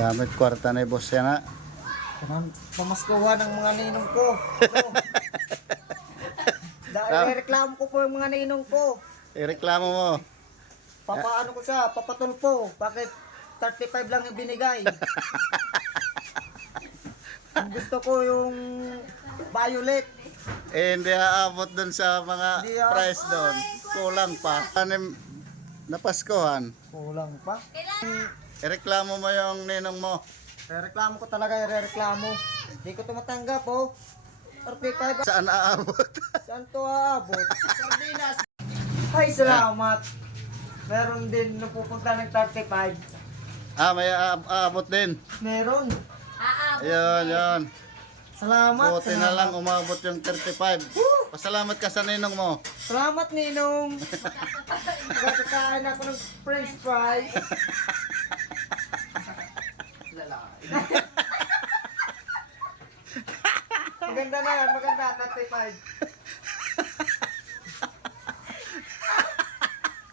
Gamit kwarta na boss yan ha. Pamaskuhan ng mga ninong ko. Ano? Dahil reklamo ko po yung mga ninong ko. Ireklamo mo. Papaano ko siya, papatulpo. Bakit 35 lang yung binigay? Ang gusto ko yung violet. Hindi aabot dun sa mga Hindi aabot. price doon. Kulang pa. Anim napaskuhan. Kulang pa. Ireklamo mo yung ninong mo. Reklamo ko talaga, reklamo. Hindi ko tumatanggap oh. 35. Saan aabot? Saan to aabot? Sardinas. Ay, salamat. Meron din napupunta ng 35. May aabot din. Meron. Ayun, yun. Salamat. Buti na lang umabot yung 35. Pasalamat ka sa ninong mo. Salamat, Ninong. Nakakain ako ng french fries. Maganda na yan, maganda, 35.